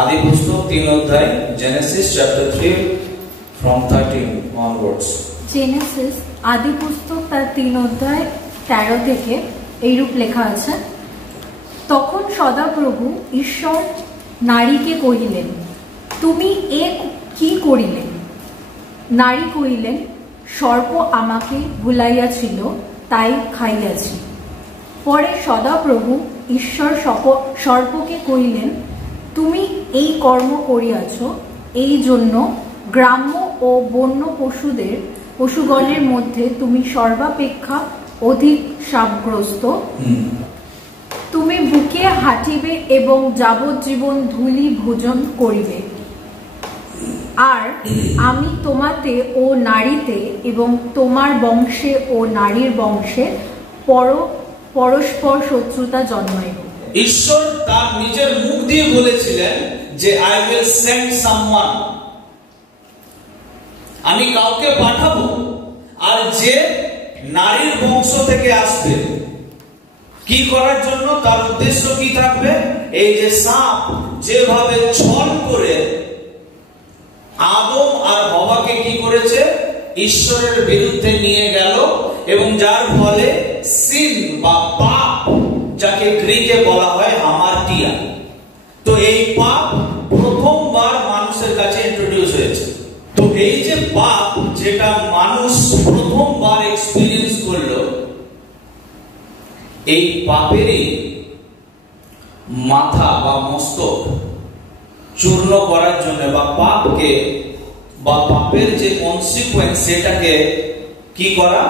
আদি পুস্তক 3 অধ্যায়, Genesis chapter 3 from 13 onwards. Genesis আদি পুস্তক তার 3 অধ্যায় 13 থেকে এইরূপ লেখা আছে। তখন সদাপ্রভু ঈশ্বর নারীকে কহিলেন, তুমি এ কি করিলেন? নারী কহিলেন, সর্প আমাকে ভুলাইয়াছিল, তাই খাইয়াছি। পরে সদাপ্রভু ঈশ্বর সর্পকে কহিলেন, তুমি এই কর্ম করিয়াছ, এই জন্য গ্রাম্য ও বন্য পশুগণের মধ্যে তুমি সর্বাপেক্ষা অধিক শাপগ্রস্ত। তুমি বুকে হাঁটিবে এবং যাবজ্জীবন ধূলি ভোজন করিবে। আর আমি তোমাতে ও নারীতে এবং তোমার বংশে ও নারীর বংশে পরস্পর শত্রুতা জন্মাইব। ঈশ্বর তার নিজের মুখ দিয়ে বলেছিলেন যে আই উইল সেন্ড সামওয়ান, আমি কাউকে পাঠাবো, আর যে নারীর বংশ থেকে আসবে। কি করার জন্য? তার উদ্দেশ্য কি থাকবে? এই যে সাপ যেভাবে ছল করে আদম আর হওয়াকে কি করেছে? ঈশ্বরের বিরুদ্ধে নিয়ে গেল, এবং যার ফলে সিন বা পাপ, যাকে গ্রিকে বলা হয় হামারটিয়া, তো এই পাপ প্রথমবার মানুষের কাছে ইন্ট্রোডিউস হয়েছে। তো এই যে পাপ, যেটা মানুষ প্রথমবার এক্সপেরিয়েন্স করলো, এই পাপেরই মাথা বা মস্তক চূর্ণ করার জন্য, বা পাপকে বা পাপের যে কনসিকুয়েন্স, সেটাকে কি করা?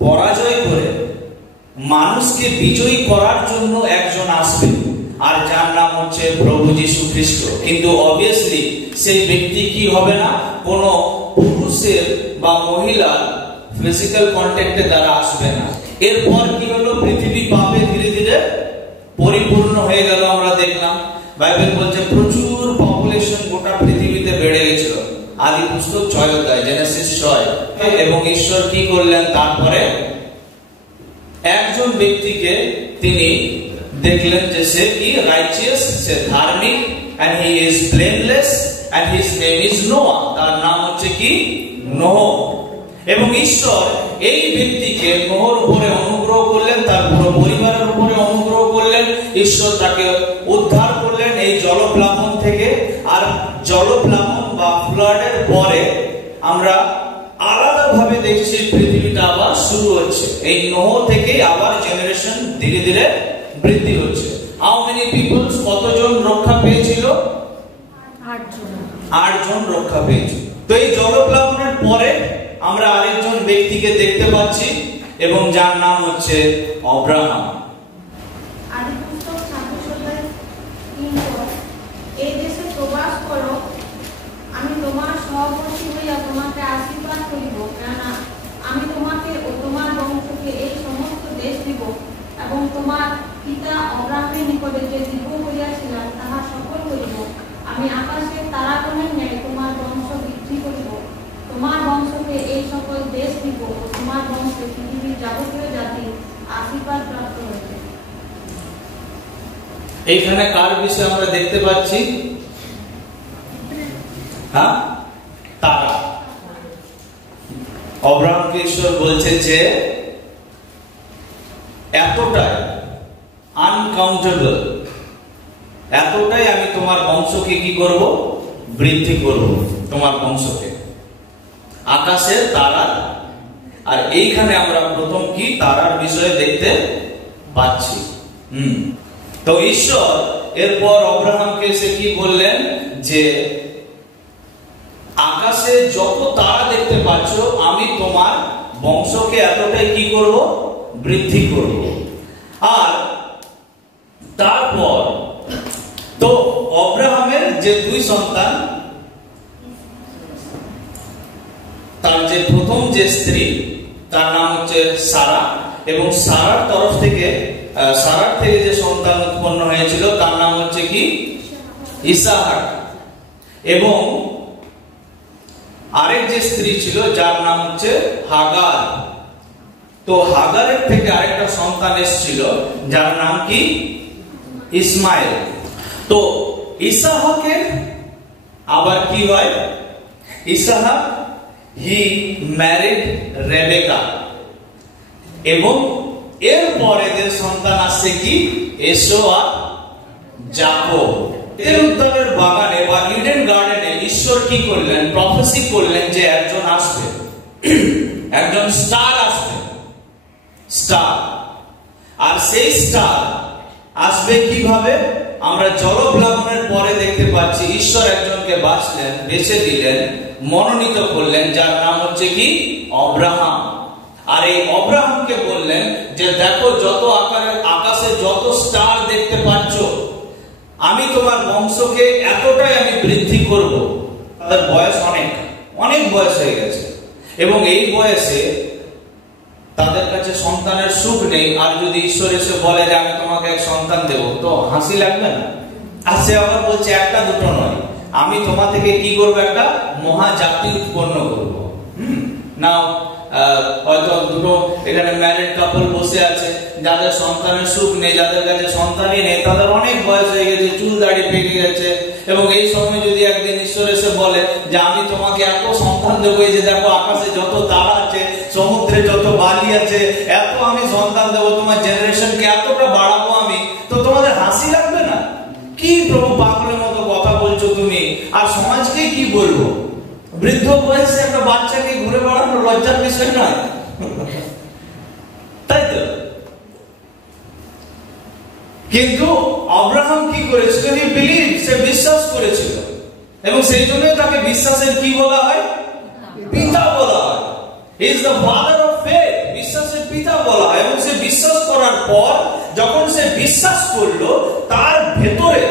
পরাজয় করে মানুষকে বিজয়ী করার জন্য একজন আসবে, আর যার নাম হচ্ছে প্রভু যীশু খ্রিস্ট। কিন্তু অবভিয়াসলি সেই ব্যক্তি কি হবে না? কোনো পুরুষের বা মহিলার ফিজিক্যাল কন্ট্যাক্টে দ্বারা আসবে না। এরপর কি হলো? পৃথিবী পাপে ধীরে ধীরে পরিপূর্ণ হয়ে গেল। আমরা দেখলাম বাইবেল বলছে প্রচুর পপুলেশন গোটা পৃথিবীতে বেড়ে গেছিল। আদি পুস্তক 6 অধ্যায়, জেনেসিস 6। এবং ঈশ্বর কি করলেন? তারপরে একজন ব্যক্তিকে তিনি দেখলেন যে সে কি রাইচিয়াস, সে ধার্মিক, and he is blameless, and his name is Noah। তার নাম হচ্ছে কি? নোহ। এবং ঈশ্বর এই ব্যক্তিকে নোহর উপরে অনুগ্রহ করলেন, তার পুরো পরিবারের উপরে অনুগ্রহ করলেন। ঈশ্বর তাকে উদ্ধার করলেন এই জলপ্লাবন থেকে। আর জলপ্লাবন বা ফ্লাডের পরে আমরা আলাদাভাবে দেখছি পৃথিবীটা আবার শুরু হচ্ছে। এই নোহ থেকে আবার জেনারেশন ধীরে ধীরে বৃদ্ধি হচ্ছে। হাউ মেনি পিপলস, কতজন রক্ষা পেয়েছিল? 8 জন রক্ষা পেয়েছিল। তো এই জলপ্লাবনের পরে আমরা আরেকজন ব্যক্তিকে দেখতে পাচ্ছি, এবং যার নাম হচ্ছে অব্রাহাম। আদি পুস্তক 26 অধ্যায় 3 পদ, এই দেশে প্রবাস করো, আমি তোমার সহবর্তী হইয়া তোমাকে আশীর্বাদ করিব, কেননা আমি তোমাকে ও তোমার বংশকে এই সমস্ত দেশ দিব, এবং তোমার পিতা অব্রাহামের নিকটে যে দিব্য হইয়াছিলাম তাহা সফল করিব। আমি আকাশের তারাগণের ন্যায় তোমার বংশ বৃদ্ধি করিব, তোমার বংশকে এই সকল দেশ দিব, ও তোমার বংশে পৃথিবীর যাবতীয় জাতি আশীর্বাদ প্রাপ্ত হইবে। এইখানে কার বিষয়ে আমরা দেখতে পাচ্ছি? হ্যাঁ, তারা। অব্রাহামকে ঈশ্বর বলছে যে এতটাই আনকাউন্টেবল, এতটাই আমি তোমার বংশকে কি করব? বৃদ্ধি করব তোমার বংশকে, আকাশের তারা। আর এইখানে আমরা প্রথম কি তারার বিষয়ে দেখতে পাচ্ছি। তো ঈশ্বর এরপর অব্রাহামকে সে কি বললেন? যে আকাশে যত তারা দেখতে পাচ্ছ, আমি তোমার বংশকে এতটাই কি করব? বৃদ্ধি করব। আর তারপর তো অব্রাহামের যে 2 সন্তান, তার যে প্রথম যে স্ত্রী, তার নাম হচ্ছে সারা, এবং সারার তরফ থেকে সারার থেকে যে সন্তান উৎপন্ন হয়েছিল তার নাম হচ্ছে কি? ইসাহাক। এবং আরেক যে স্ত্রী ছিল যার নাম হচ্ছে হাগার। তো হাগারের থেকে আরেকটা সন্তান এসেছিল যার নাম কি? ইসমাইল। তো ইসাহাকের আবার কি হয়, ইসাহাক হি ম্যারিড রেবেকা, এবং এরপর এদের সন্তান আসছে কি, এসো আর যাকোব। এর উদ্যানের বাগানে বা ইডেন গার্ডেনে ঈশ্বর কি করলেন, প্রফেসি করলেন যে একজন আসবে, একজন স্টার আসবে, স্টার। আর সেই স্টার আসবে কিভাবে, আমরা জলপ্লাবনের পরে দেখতে পাচ্ছি ঈশ্বর একজনকে বেছে দিলেন, মনোনীত করলেন, যার নাম হচ্ছে কি, অব্রাহাম। আর এই অব্রাহামকে বললেন যে দেখো, যত আকাশে যত স্টার দেখতে পাচ্ছ, আমি তোমার বংশকে এতটাই আমি বৃদ্ধি করব। তাদের বয়স অনেক বয়স হয়ে গেছে, এবং এই বয়সে তাদের কাছে সন্তানের সুখ নেই। আর যদি ঈশ্বর এসে বলে যে আমি তোমাকে এক সন্তান দেব, তো হাসি লাগবে না? আর সে আবার বলছে একটা দুটো নয়, আমি তোমা থেকে কি করবো, একটা মহাজাতি উৎপন্ন করবো। না হয়তো দুটো এখানে ম্যারিড কাপল বসে আছে, যাদের সন্তানের সুখ নেই, যাদের কাছে সন্তানই নেই, তাদের অনেক বয়স হয়ে গেছে, চুল দাড়ি পেকে গেছে, এবং এই সময় যদি একদিন ঈশ্বর এসে বলে যে আমি তোমাকে এত সন্তান দেবো, এই যে দেখো আকাশে যত তারা আছে, সমুদ্রে যত বালি আছে, এত আমি সন্তান দেবো, তোমার জেনারেশনকে এতটা বাড়াবো আমি, তো তোমাদের হাসি লাগবে না? কি প্রভু পাগলের মতো কথা বলছো তুমি, আর সমাজকে কি বলবো? বৃদ্ধ বয়সে একটা বাচ্চাকে ঘুরে বেড়ানো লজ্জার বিষয় নয়, তাই তো? কিন্তু আব্রাহাম কি করেছিল, হি বিলিভ, সে বিশ্বাস করেছিল, এবং সেই জন্য তাকে বিশ্বাসের কি বলা হয়, পিতা বলা হয়। He is the father of faith, বিশ্বাসের পিতা বলা হয়। এবং সে বিশ্বাস করার পর যখন সে বিশ্বাস করলো, তার ভেতরে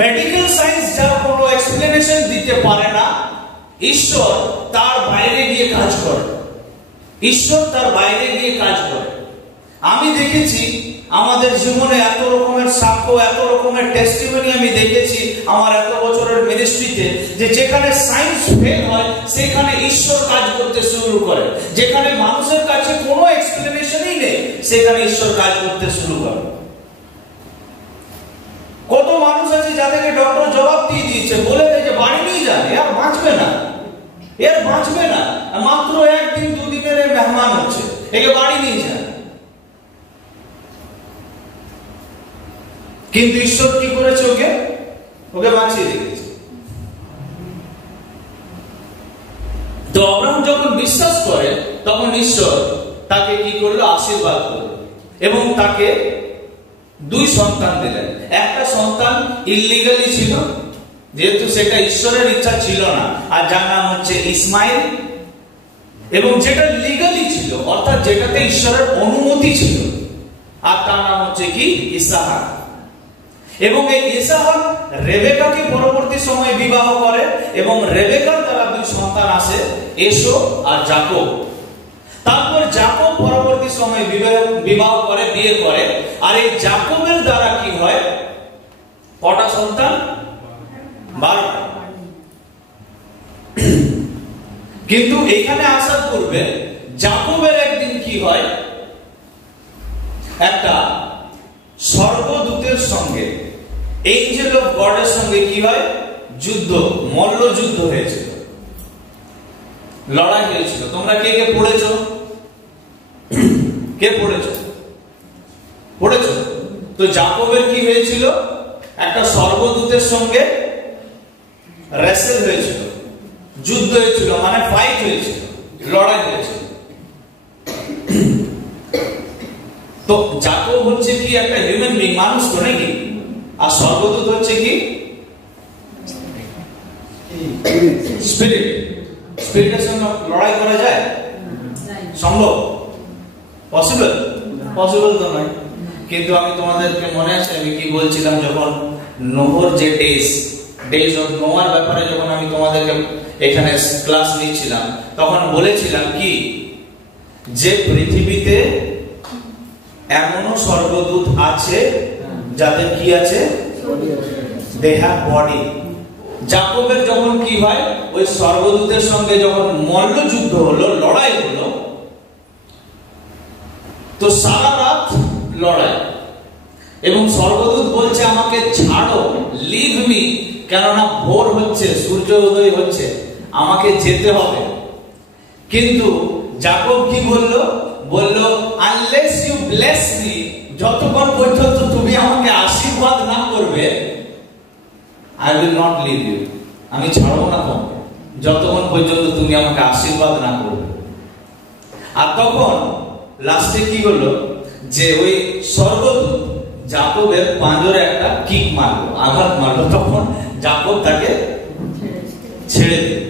মেডিকেল সায়েন্স যার কোনো এক্সপ্লেনেশন দিতে পারে না, ঈশ্বর তার বাইরে গিয়ে কাজ করে, ঈশ্বর তার বাইরে গিয়ে কাজ করে। আমি দেখেছি আমাদের জীবনে এত রকমের সাক্ষ্য, এত রকমের টেস্টিমনি আমি দেখেছি আমার এত বছরের মিনিস্ট্রিতে, যে যেখানে সায়েন্স ফেল হয় সেখানে ঈশ্বর কাজ করতে শুরু করে, যেখানে মানুষের কাছে কোনো এক্সপ্লেনেশনই নেই সেখানে ঈশ্বর কাজ করতে শুরু করে। কত মানুষ আছে যাদেরকে ডক্টর জবাব দিয়ে দিয়েছে, বলে যে বাড়ি নিয়ে যান, এর বাঁচবে না, এর বাঁচবে না, মাত্র একদিন দুদিনের মেহমান হচ্ছে, একে বাড়ি নিয়ে যান। কিন্তু ঈশ্বর কি করেছে, ওকে বাঁচিয়ে রেখেছে। তো আব্রাহাম যখন বিশ্বাস করে, তখন ঈশ্বর তাকে কি করলো, আশীর্বাদ করলো, এবং তাকে দুই সন্তান দিলেন। একটা সন্তান ইললিগালি ছিল, যেহেতু সেটা ঈশ্বরের ইচ্ছা ছিল না, আর যার নাম হচ্ছে ইসমাইল, এবং যেটা লিগালি ছিল, অর্থাৎ যেটাতে ঈশ্বরের অনুমতি ছিল, আর তার নাম হচ্ছে কি, ইসাহাক। এবং এই ইসাহাক রেবেকাকে পরবর্তী সময়ে বিবাহ করে, এবং রেবেকার দ্বারা দুই সন্তান আসে, এসো আর যাকোব। তারপর যাকোব পরবর্তী সময়ে বিবাহ করে, বিয়ে করে, আর এই যাকোবের দ্বারা কি হয়, কটা সন্তান, 12টা। কিন্তু এখানে আসার পূর্বে যাকোবের একদিন কি হয়, একটা স্বর্গদূতের সঙ্গে, এঞ্জেল অফ গডের সঙ্গে কি হয়, যুদ্ধ, মল্লযুদ্ধ হয়েছিল, লড়াই হয়েছিল। তোমরা কে কে পড়েছো, কে পড়েছো? তো যাকোবের কি হয়েছিল, একটা স্বর্গদূতের সঙ্গে রেসেল হয়েছিল, যুদ্ধ হয়েছিল, মানে ফাইট হয়েছিল, লড়াই হয়েছিল। তো যাকোব হচ্ছে কি, একটা হিউম্যান বিং, মানুষ তো নাকি, আর স্বর্গদূত হচ্ছে কি, স্পিরিট। স্পিরিটের সঙ্গে লড়াই করা যায়? সম্ভব? পসিবল? পসিবল তো নয়। কিন্তু আমি তোমাদেরকে মনে আছে আমি কি বলছিলাম, যখন নোহর যে ডেজ অফ নোয়ার ব্যাপারে যখন আমি তোমাদেরকে এখানে ক্লাস নিচ্ছিলাম, তখন বলেছিলাম কি, যে পৃথিবীতে এমনও স্বর্গদূত আছে যাদের কি আছে, দে হ্যাভ বডি। যাকোবের যখন কি হয়, ওই স্বর্গদূতের সঙ্গে যখন মল্লযুদ্ধ হলো, লড়াই হলো, তো সারা রাত লড়াই, এবং স্বর্গদূত বলছে আমাকে ছাড়ো, লিভ মি, কেননা ভোর হচ্ছে, সূর্য উদয় হচ্ছে, আমাকে যেতে হবে। কিন্তু যাকব কি বললো? বললো আনলেস ইউ ব্লেস মি, যতক্ষণ পর্যন্ত তুমি আমাকে আশীর্বাদ না করবে, I will not leave you, আমি ছাড়বো না তোমাকে যতক্ষণ পর্যন্ত তুমি আমাকে আশীর্বাদ না করবে। আর তখন লাস্টে কি হলো, যে ওই স্বর্গদূত যাকবের পাঁজরে একটা কিক মারলো, আঘাত মারলো, তখন যাকব তাকে ছেড়ে দিল।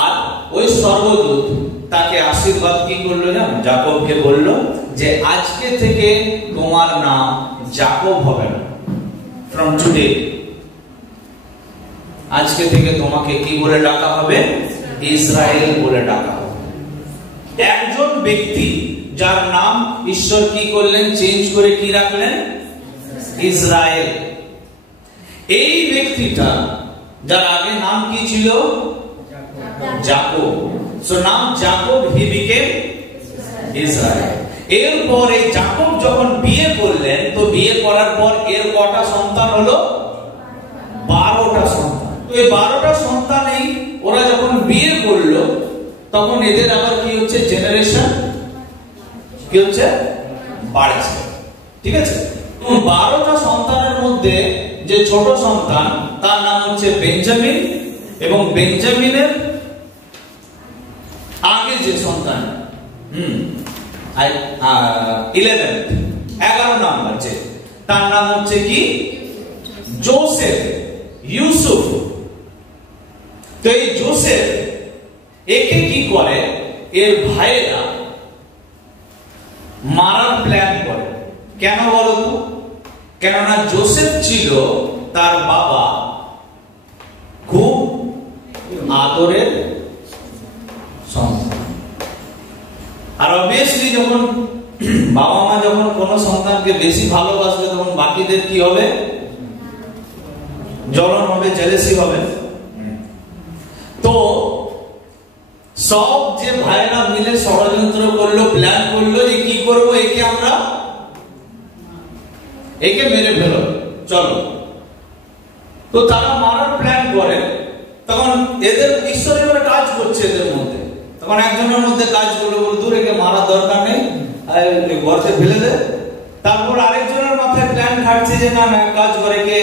আর ওই স্বর্গদূত তাকে আশীর্বাদ কি করলো জানো? যাকবকে বলল যে আজকে থেকে তোমার নাম যাকব হবে না, ফ্রম টুডে আজকে থেকে তোমাকে কি বলে ডাকা হবে? ইসরায়েল বলে ডাকা হবে। একজন ব্যক্তি যার নাম ঈশ্বর কি করলেন? চেঞ্জ করে কি রাখলেন? ইসরায়েল। এই ব্যক্তিটা যার আগে নাম কি ছিল? যাকব। সো নাম যাকব, হি বিকেম ইসরায়েল। এরপর এই যাকব যখন বিয়ে করলেন, তো বিয়ে করার পর এর কটা সন্তান হলো? 12টা সন্তান। তো এই 12টা সন্তানেই ওরা যখন বিয়ে করলো, তখন এদের আবার কি হচ্ছে? জেনারেশন কি হচ্ছে? বাড়ছে। ঠিক আছে? 12টা সন্তানের মধ্যে যে ছোট সন্তান, তার নাম হচ্ছে বেঞ্জামিন, এবং বেঞ্জামিনের আগে যে সন্তান 11 নাম্বার, যে তার নাম হচ্ছে কি? জোসেফ, ইউসুফ। তো এই জোসেফ একে কি করে? এর ভাইয়েরা মারার প্ল্যান করে। কেন বলো তো? কেননা জোসেফ ছিল তার বাবা খুব আদরের সন্তান। আর অবভিয়াসলি যখন বাবা মা যখন কোন সন্তানকে বেশি ভালোবাসবে, তখন বাকিদের কি হবে? জ্বলন হবে, জেলেসি হবে। তো সব যে ভাইরা মিলে ষড়যন্ত্র করলো, প্ল্যান করলো যে কি করবো, একে মেরে ফেলো, চলো। তো তারা মারার প্ল্যান করে। তখন এদের ঈশ্বরের কাজ করছে এদের মধ্যে। তখন একজনের মধ্যে কাজ করলো, দূর একে মারার দরকার নেই, গর্তে ফেলে দে। তারপর আরেকজনের মাথায় প্ল্যান খাটছে যে না, কাজ করে কে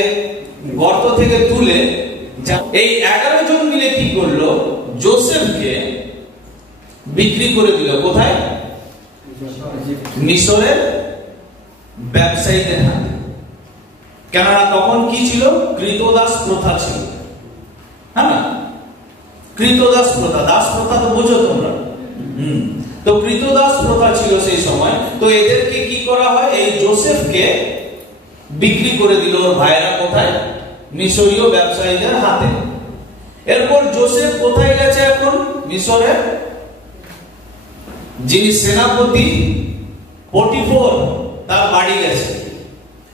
গর্ত থেকে তুলে। এই 11 জন মিলে কি করলো? জোসেফকে বিক্রি করে দিল। কোথায়? মিশরের ব্যবসায়ীদের হাতে। কেননা তখন কি ছিল? কৃতদাস প্রথা ছিল। হ্যাঁ, কৃতদাস প্রথা, দাস প্রথা তো বোঝো তোমরা। তো কৃতদাস প্রথা ছিল সেই সময়। তো এদেরকে কি করা হয়? এই জোসেফকে বিক্রি করে দিল ওর ভাইরা। কোথায়? মিশরীয় ব্যবসায়ীদের হাতে। এরপর জোসেফ কোথায় গেছে এখন? মিশরে যিনি সেনাপতি পটিফর, তার বাড়ি গেছে।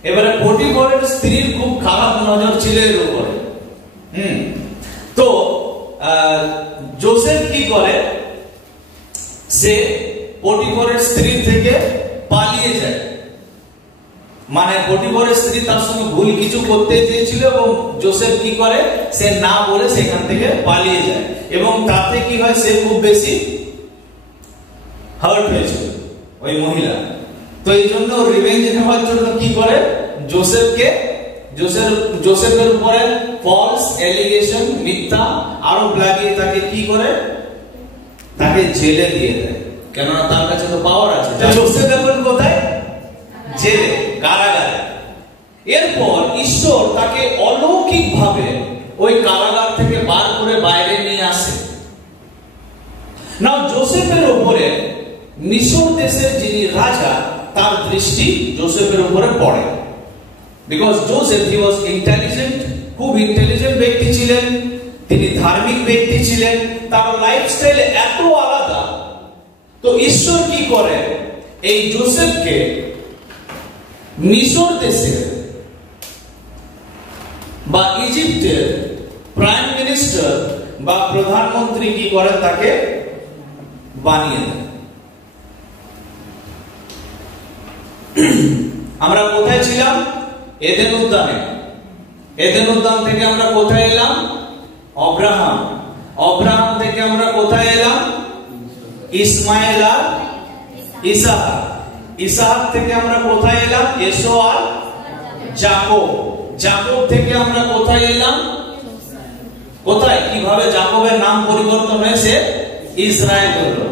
এবারে পটিফরের স্ত্রীর খুব খারাপ নজর ছিল এর উপরে। তো জোসেফ কি করে? সে পটিফরের স্ত্রী থেকে পালিয়ে যায়। মানে পটিফরের স্ত্রী তার সঙ্গে ভুল কিছু করতে চেয়েছিল, এবং জোসেফ কি করে? সে না বলে সেখান থেকে পালিয়ে যায়। এবং তাতে কি হয়? সে খুব বেশি হার্ট হয়েছিল ওই মহিলা। তো এই জন্য রিভেঞ্জ নেওয়ার জন্য কি করে? জোসেফের উপরে ফলস এলিগেশন, মিথ্যা আরোপ লাগিয়ে তাকে কি করে? তাকে জেলে দিয়ে দেয়। কেননা তার কাছে তো পাওয়ার আছে। জোসেফ এখন কোথায়? জেলে, কারাগারে। এরপর ঈশ্বর তাকে অলৌকিক ভাবে ওই কারাগার থেকে বার করে বাইরে নিয়ে আসে। না, জোসেফের উপরে মিশর দেশের যিনি রাজা, তার দৃষ্টি জোসেফের উপরে পড়ে। Because Joseph, he was intelligent, খুব ইন্টেলিজেন্ট ব্যক্তি ছিলেন, তিনি ধার্মিক ব্যক্তি ছিলেন, তার লাইফস্টাইল এত আলাদা। তো ঈশ্বর কি করে? এই জোসেফকে মিশর দেশের বা ইজিপ্টের প্রাইম মিনিস্টার বা প্রধানমন্ত্রী কি করে? তাকে বানিয়ে দেয়। আমরা কোথায় ছিলাম? এদেন উদ্যানে। এদেন উদ্যান থেকে আমরা কোথায় এলাম? আব্রাহাম। আব্রাহাম থেকে আমরা কোথায় এলাম? ইসমাইল আর ইসাহাক। ইসাহাক থেকে আমরা কোথায় এলাম? এসো আর যাকব। যাকব থেকে আমরা কোথায় এলাম? কোথায়? কিভাবে যাকবের নাম পরিবর্তন হয়েছে ইসরায়েল হলো।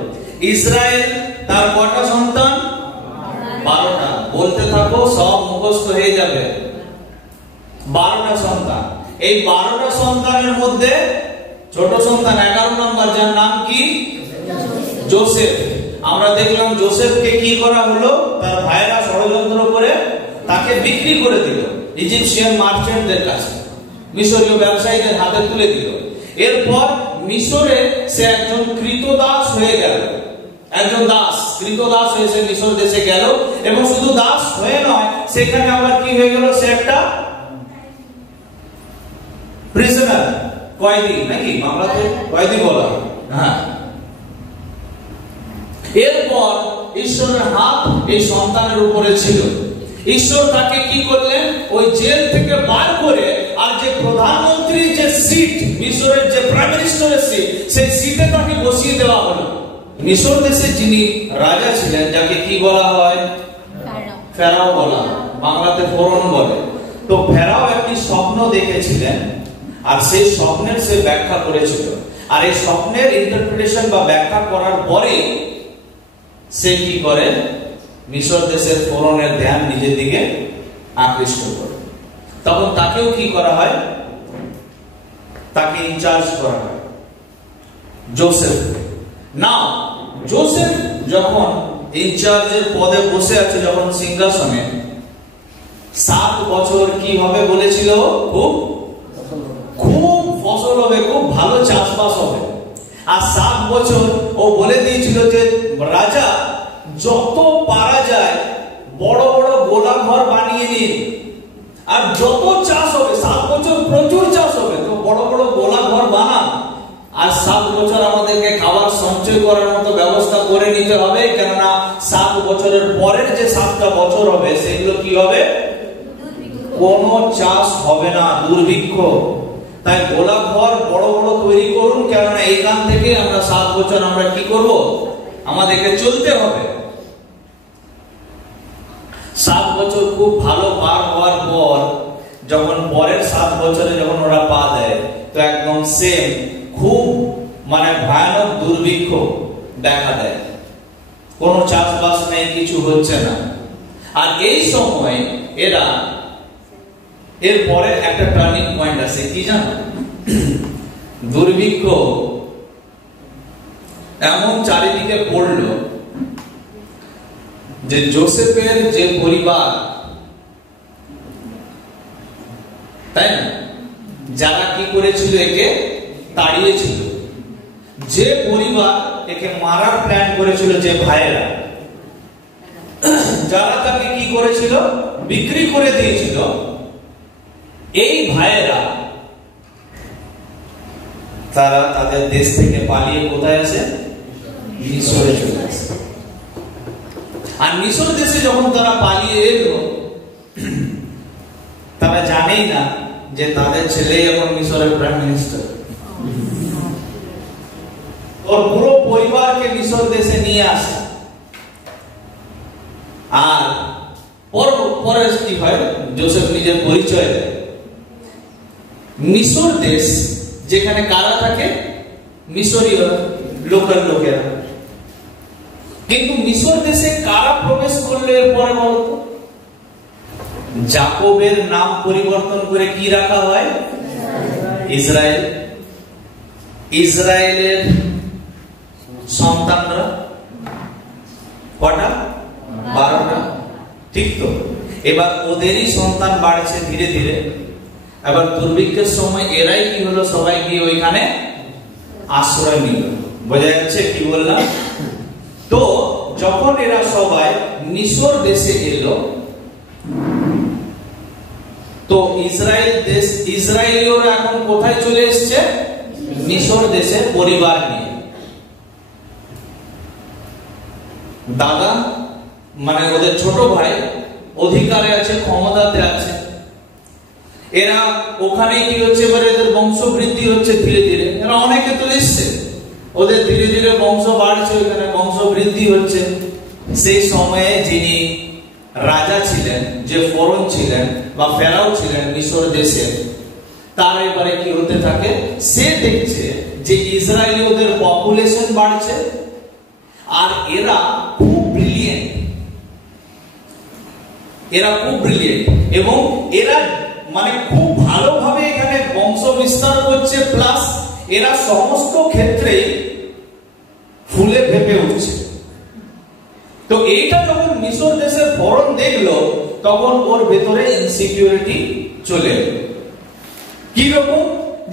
ইসরায়েল তার কটা সন্তান? 12টা। বলতে থাকো, সব মুখস্থ হয়ে যাবে। 12টা সন্তান। এই 12টা সন্তানের মধ্যে ছোট সন্তান 11 নম্বর, যার নাম কি? যোসেফ। আমরা দেখলাম যোসেফকে কি করা হলো? তার ভাইরা ষড়যন্ত্র করে তাকে বিক্রি করে দিল ইজিপশিয়ান মার্চেন্টদের কাছে, মিশরীয় ব্যবসায়ীদের হাতে তুলে দিল। এরপর মিশরে সে একজন কৃতদাস হয়ে গেল। একজন দাস, কৃতদাস হয়ে সে মিশর দেশে গেল, এবং শুধু দাস হয়ে নয়, সেখানে আবার কি হয়ে গেল? সে একটা প্রিজনার, কয়েদি, নাকি বাংলাতে কয়েদি বলা হয়। হ্যাঁ। এরপর ঈশ্বরের হাত এই সন্তানের উপরে ছিল। ঈশ্বর তাকে কি করলেন? ওই জেল থেকে বার করে, আর যে প্রধানমন্ত্রীর যে সিট, মিশরের যে প্রাইম মিনিস্টারের সিট, সেই সিটে তাকে বসিয়ে দেওয়া হলো। মিশর দেশে যিনি রাজা ছিলেন, যাকে কি বলা হয়? ফেরাও বলা হয়, বাংলাতে ফোরন বলে। তো ফেরাও একটি স্বপ্ন দেখেছিলেন, আর সেই স্বপ্নের সে ব্যাখ্যা করেছিল। আর এই স্বপ্নের ইন্টারপ্রিটেশন বা ব্যাখ্যা করার পরে সে কি করে? মিশর দেশের ফোরনের ধ্যান নিজের দিকে আকৃষ্ট করে। তখন তাকেও কি করা হয়? তাকে ইনচার্জ করা হয়, যোসেফ। না, যোসেফ যখন ইনচার্জের পদে বসে আছে, যখন সিংহাসনে, 7 বছর কি হবে বলেছিল? খুব ফসল হবে, খুব ভালো চাষবাস হবে। আর 7 বছর ও বলে দিয়েছিল যে রাজা যত পারা যায় বড় বড় গোলা ঘর বানিয়ে নিন, আর যত চাষ হবে, 7 বছর প্রচুর চাষ হবে, তো বড় বড় গোলা ঘর বানান, আর 7 বছর আমাদেরকে খাবার সঞ্চয় করার মতো ব্যবস্থা করে নিতে হবে, কেননা 7 বছরের পরের যে 7টা বছর হবে, সেগুলো কি হবে? কোনো চাষ হবে না, দুর্ভিক্ষ। তাই গোলা ঘর বড় বড় তৈরি করুন, কেননা এইখান থেকে আমরা 7 বছর আমরা কি করব? আমাদেরকে চলতে হবে। 7 বছর খুব ভালো পার হওয়ার পর, যখন পরের 7 বছরে যখন ওরা পা দেয়, তো একদম সেম, খুব ভয়ানক দুর্ভিক্ষ দেখা দেয়। কোনো চাষবাস নেই, কিছু হচ্ছে না। আর এই সময় এরা, এরপরে একটা টার্নিং পয়েন্ট আছে, কি জানো? দুর্ভিক্ষ এমন চারিদিকে পড়লো যে যোসেফের যে পরিবার, তাই না, যারা কি করেছিল? একে তাড়িয়েছিল। যে পরিবার একে মারার প্ল্যান করেছিল, যে ভাইয়েরা, যারা তাকে কি করেছিল? বিক্রি করে দিয়েছিল। এই ভাইয়েরা তারা তাদের দেশ থেকে পালিয়ে কোথায় আসে? মিশরে চলে আসে। আর মিশর দেশে যখন তারা পালিয়ে এলো, তারা জানেই না যে তাদের ছেলে এখন মিশরের প্রাইম মিনিস্টার। ওর পুরো পরিবারকে মিশর দেশে নিয়ে আসে। আর পরে কি হয়? যোসেফ নিজের পরিচয় দেয়। মিশর দেশ যেখানে কারা থাকে? মিশরীয় লোকাল লোকেরা। কিন্তু মিশর দেশে কারা প্রবেশ করলে এরপরে বলতো? যাকবের নাম পরিবর্তন করে কি রাখা হয়? ইসরায়েল। ইসরায়েলের সন্তানরা কটা? 12টা। ঠিক তো? এবার ওদেরই সন্তান বাড়ছে ধীরে ধীরে। এবার দুর্ভিক্ষের সময় এরাই কি হলো? সবাই গিয়ে ওইখানে আশ্রয় নিল। বোঝা যাচ্ছে কি বললাম? তো যখন এরা সবাই মিশর দেশে এলো, তো ইসরায়েল দেশ, ইসরায়েলীয়রা এখন কোথায় চলে এসছে? মিশর দেশে পরিবার নিয়ে। দাদা ওদের ছোট ভাই অধিকারে আছে, ক্ষমতাতে আছে। এরা ওখানে কি হচ্ছে, এবারে এদের বংশবৃদ্ধি হচ্ছে ধীরে ধীরে, এরা অনেকে তো এসছে, ওদের ধীরে ধীরে বংশ বাড়ছে, ওখানে বংশবৃদ্ধি হচ্ছে। সেই সময়ে যিনি রাজা ছিলেন, যে ফরন ছিলেন বা ফেরাও ছিলেন মিশর দেশে, তার এবারে কি হতে থাকে, সে দেখছে যে ইসরায়েলীয়দের পপুলেশন বাড়ছে আর এরা খুব ব্রিলিয়েন্ট, এবং এরা মানে খুব ভালোভাবে এখানে বংশ বিস্তার করছে, প্লাস এরা সমস্ত ক্ষেত্রে ফুলে ফেপে উঠছে। তো এইটা যখন মিশর দেশের ফরন দেখলো, তখন ওর ভেতরে ইনসিকিউরিটি চলে এলো। কি রকম,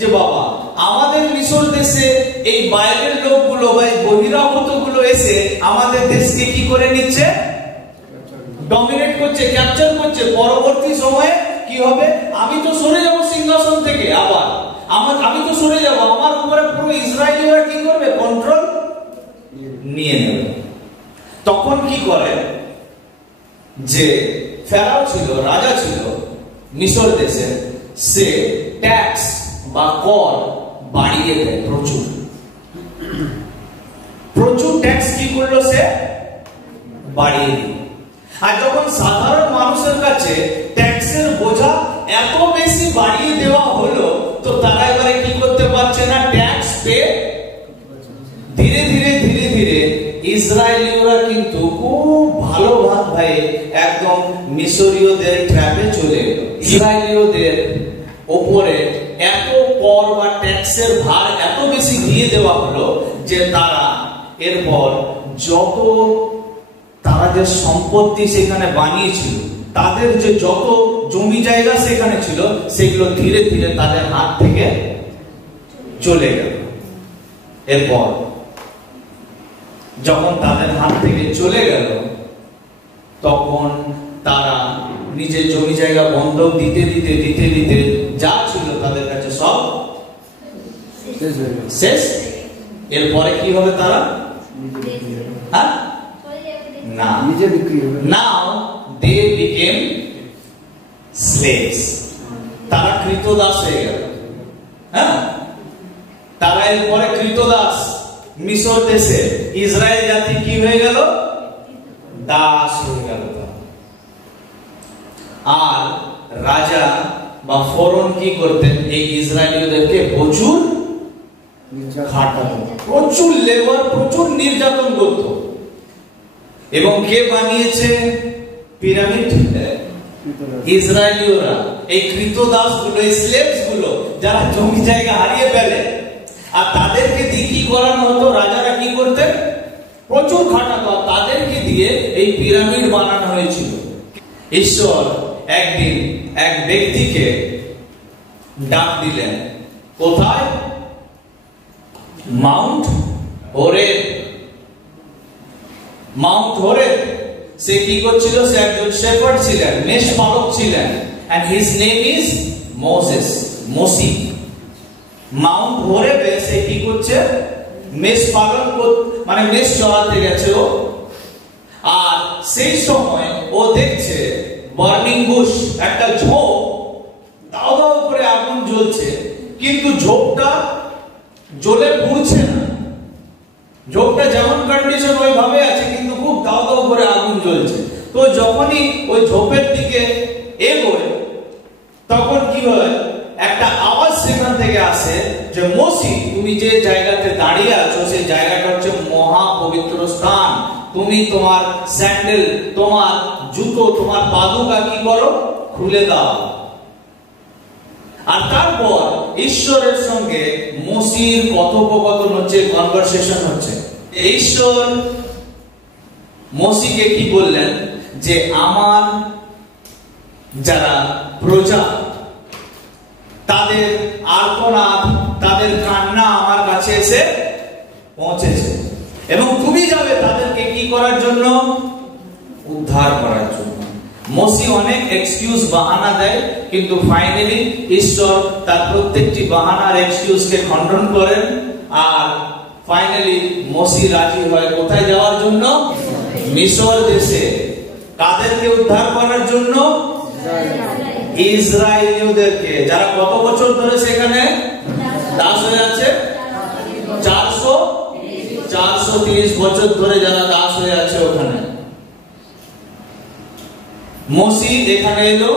যে বাবা আমাদের মিশর দেশে এই বাইরের লোকগুলো বা বহিরাগত গুলো এসে আমাদের দেশকে কি করে নিচ্ছে, ডমিনেট করছে, ক্যাপচার করছে। পরবর্তী সময়ে কি হবে, আমি তো সরে যাব সিংহাসন থেকে, আবার আমি তো সরে যাব, আমার উপরে পুরো ইসরায়েলিরা কি করবে, কন্ট্রোল নিয়ে নেবে। তখন কি করে, যে ফেরাও ছিল, রাজা ছিল মিশর দেশে, সে ট্যাক্স বা কর বাড়িয়ে দেয়, প্রচুর ট্যাক্স কি করলো, সে বাড়িয়ে দিল। আর যখন সাধারণ মানুষের কাছে ট্যাক্সের বোঝা এত বেশি বাড়িয়ে দেওয়া হলো, তো তারা এবারে কি করতে পারছে না, ট্যাক্স পে। ধীরে ধীরে ধীরে ধীরে ইসরায়েলীয়রা কিন্তু খুব ভালো ভাবে একদম মিশরীয়দের ট্র্যাপে চলে এলো। ইসরায়েলীয়দের উপরে এত কর বা ট্যাক্সের ভার এত বেশি দিয়ে দেওয়া হলো যে তারা এরপর তারা যে সম্পত্তি সেখানে বানিয়েছিল, তাদের যে যত জমি জায়গা সেখানে ছিল, সেগুলো ধীরে ধীরে তাদের হাত থেকে চলে গেল। এরপর যখন তাদের হাত থেকে চলে গেল, তখন তারা নিজের জমি জায়গা বন্ধক দিতে দিতে দিতে দিতে যা ছিল তাদের কাছে সব শেষ। এরপরে কি হবে, তারা now they became slaves, তারা কৃতদাস হয়ে গেল। হ্যাঁ, তারা এরপরে কৃতদাস, মিশর দেশে ইসরায়েল জাতি কি হয়ে গেল, দাস হয়ে গেল। আর রাজা বা ফরন কি করতেন, এই ইসরায়েলীয়দেরকে প্রচুর খাটাতো, প্রচুর লেবার, প্রচুর নির্যাতন করত। এবং কে বানিয়েছে পিরামিড? ইসরায়েলীয়রা। এই কৃতদাস গুলো, এই স্লেভস গুলো, যারা জমি জায়গা হারিয়ে ফেলে, আর তাদেরকে দিয়ে কি করানো হতো, রাজারা কি করতেন, প্রচুর খাটাতো, তাদেরকে দিয়ে এই পিরামিড বানানো হয়েছিল। ঈশ্বর একদিন এক ব্যক্তিকে ডাক দিলেন, কোথায়? Mount Horeb. মাউন্ট হোরেব সে কি করছিল, সে একজন শেফার্ড ছিলেন, মেষপালক ছিলেন, and his name is মোসি। মাউন্ট হোরেবে সে কি করছে, মেষ পালন, মানে মেষ চড়াতে গেছে ও। আর সেই সময় ও দেখছে বার্নিং বুশ, একটা ঝোপ, দাও দাও করে আগুন জ্বলছে, কিন্তু ঝোপটা জ্বলে পুড়ছে না। ঝোপটা যেমন কন্ডিশন ওইভাবে আছে, কিন্তু খুব দাও দাও করে আগুন জ্বলছে। তো যখনই ওই ঝোপের দিকে এগোয়, তখন কি হয়, একটা আওয়াজ সেখান থেকে আসে যে, মোসি, তুমি যে জায়গাতে দাঁড়িয়ে আছো সেই জায়গাটা হচ্ছে মহা পবিত্র স্থান, তুমি তোমার স্যান্ডেল, তোমার জুতো, তোমার পাদুকা কি করো, খুলে দাও। আর তারপর ঈশ্বরের সঙ্গে মোসির কথোপকথন হচ্ছে, কনভারসেশন হচ্ছে। ঈশ্বর মোসিকে কি বললেন, যে আমার যারা প্রজা, তাদের আর্তনাদ, তাদের কান্না আমার কাছে এসে পৌঁছেছে, এবং তুমি যাবে তাদেরকে কি করার জন্য, উদ্ধার করার জন্য। মোসি অনেক এক্সকিউজ, বাহানা দেয়, কিন্তু ফাইনালি ঈশ্বর তার প্রত্যেকটি বাহানার এক্সকিউজকে খণ্ডন করেন, আর ফাইনালি মোসি রাজি হয় কোথায় যাওয়ার জন্য, মিশর দেশে। কাদেরকে উদ্ধার করার জন্য? ইসরায়েলীয়দেরকে, যারা কত বছর ধরে সেখানে দাস হয়ে আছে? 430 বছর ধরে যারা দাস হয়ে আছে ওখানে। মসি এখানে এলো,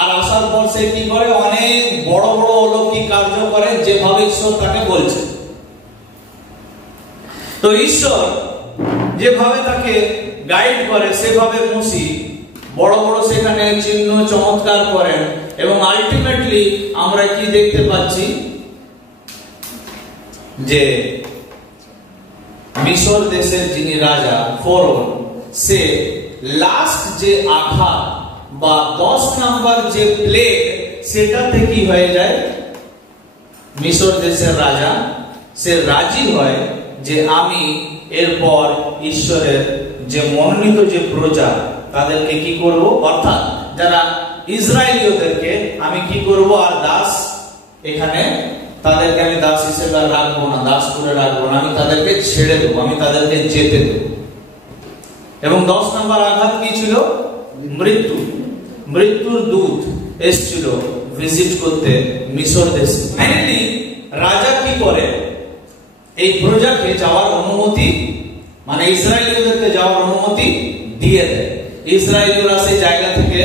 আর আসার পর সে কি করে? অনেক বড় বড় অলৌকিক কার্য করে, যেভাবে ঈশ্বর তাকে বলছে। তো ঈশ্বর যেভাবে তাকে গাইড করে সেভাবে মসি বড় বড় সেখানে চিহ্ন চমৎকার করেন, এবং আলটিমেটলি আমরা কি দেখতে পাচ্ছি? যে মিশর দেশের যিনি রাজা ফরোন, সে লাস্ট যে আঘাত বা 10 নাম্বার যে প্লেগ, সেটাতে কি হয়ে যায়? মিশর দেশের রাজা সে রাজি হয় যে আমি এরপর ঈশ্বরের যে মনোনীত যে প্রজা তাদেরকে কি করব, অর্থাৎ যারা ইসরায়েলীয়দেরকে আমি কি করব, আর দাস এখানে তাদেরকে আমি দাস হিসেবে আর রাখবো না, দাস করে রাখবো না, আমি তাদেরকে ছেড়ে দেবো, আমি তাদেরকে যেতে দেবো। এবং 10 নম্বর আঘাত কি ছিল? মৃত্যু। মৃত্যুর দূত এসেছিল ভিজিট করতে মিশর দেশে। ফাইনালি রাজা কি করে? এই প্রজাকে যাওয়ার অনুমতি, মানে ইসরায়েলীয়দেরকে যাওয়ার অনুমতি দিয়ে দেয়। ইসরায়েলীয়রা সেই জায়গা থেকে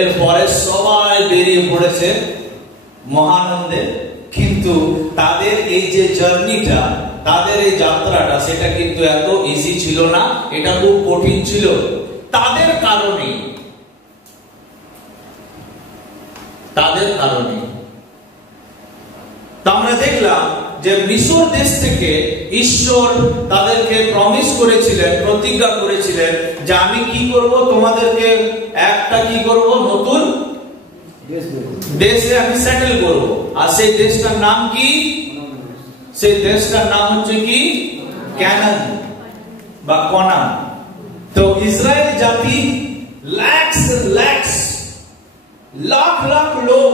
এরপরে সবাই বেরিয়ে পড়েছে মহানন্দে। কিন্তু তাদের এই যে জার্নিটা, তাদের এই যাত্রাটা, সেটা কিন্তু এত ইজি ছিল না, এটা খুব কঠিন ছিল। তাদের কারণে আমরা দেখলাম যে মিশর দেশ থেকে ঈশ্বর তাদেরকে প্রমিস করেছিলেন, প্রতিজ্ঞা করেছিলেন যে আমি কি করব, তোমাদেরকে একটা কি করব, নতুন দেশে আমি সেটেল করব। আর সেই দেশটার নাম কি? সেই দেশটার নাম হচ্ছে কি? ক্যানান বা কনান। তো ইসরায়েল জাতি লাখ লাখ লোক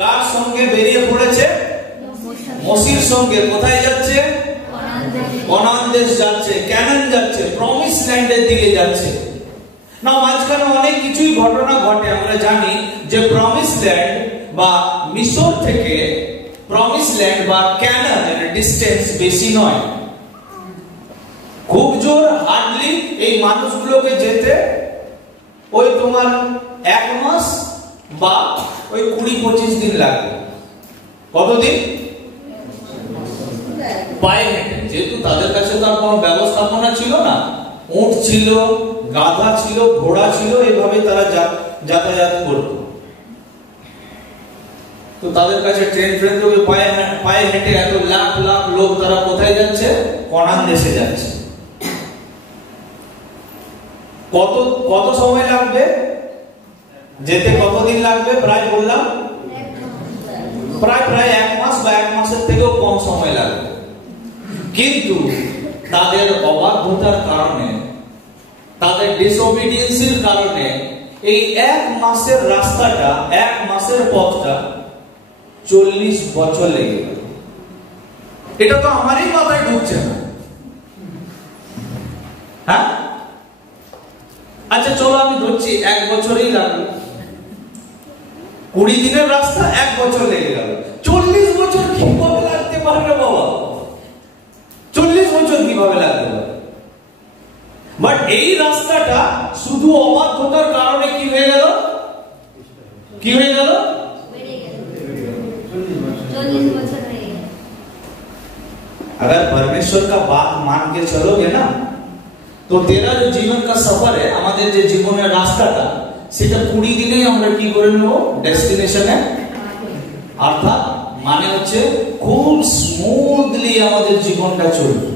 কার সঙ্গে বেরিয়ে পড়েছে? মসির সঙ্গে। কোথায় যাচ্ছে? কনান দেশ যাচ্ছে, ক্যানান যাচ্ছে, প্রমিস ল্যান্ডের দিকে যাচ্ছে। না, মাঝখানে অনেক কিছুই ঘটনা ঘটে। আমরা জানি যে প্রমিস ল্যান্ড বা মিশর থেকে প্রমিস ল্যান্ড বা ক্যানান এর ডিসটেন্স বেশি নয়, খুব জোর হার্ডলি এই মানুষগুলোকে যেতে ওই তোমার 1 মাস বা ওই 20-25 দিন লাগবে। কতদিন? পায়ে হেঁটে, যেহেতু তাদের কাছে তো আর কোনো ব্যবস্থাপনা ছিল না, উট ছিল, গাধা ছিল, ঘোড়া ছিল, এইভাবে তারা যাতায়াত করত। তো তাদের কাছে ট্রেন তো পায়ে হেঁটে এত লাখ লাখ লোক তারা কোথায় যাচ্ছে? কনান দেশে যাচ্ছে। কত সময় লাগবে যেতে? কতদিন লাগবে? প্রায় বললাম প্রায় 1 মাস বা 1 মাসের থেকেও কম সময় লাগবে। কিন্তু তাদের অবাধ্যতার কারণে, তাদের ডিসওবিডিয়েন্সের কারণে এই 1 মাসের রাস্তাটা, 1 মাসের পথটা 40 বছর লেগে গেল। এটা তো আমারই মাথায় ঢুকছে না। হ্যাঁ, আচ্ছা চলো আমি ধরছি 1 বছরই লাগলো। 20 দিনের রাস্তা 1 বছর লেগে গেল। 40 বছর কিভাবে লাগতে পারে রে বাবা? 40 বছর কিভাবে লাগতে পারে? বাট এই রাস্তাটা শুধু অবাধ্যতার কারণে কি হয়ে গেল? কি হয়ে গেল? अगर परमेश्वर का बात मान के चलोगे ना, तो तेरा जो जीवन का सफर है, আমাদের যে জীবনের রাস্তাটা, সেটা 20 দিনেই আমরা কি করে নেব? ডেস্টিনেশনে। অর্থাৎ মানে হচ্ছে খুব স্মুথলি আমাদের জীবনটা চলবে।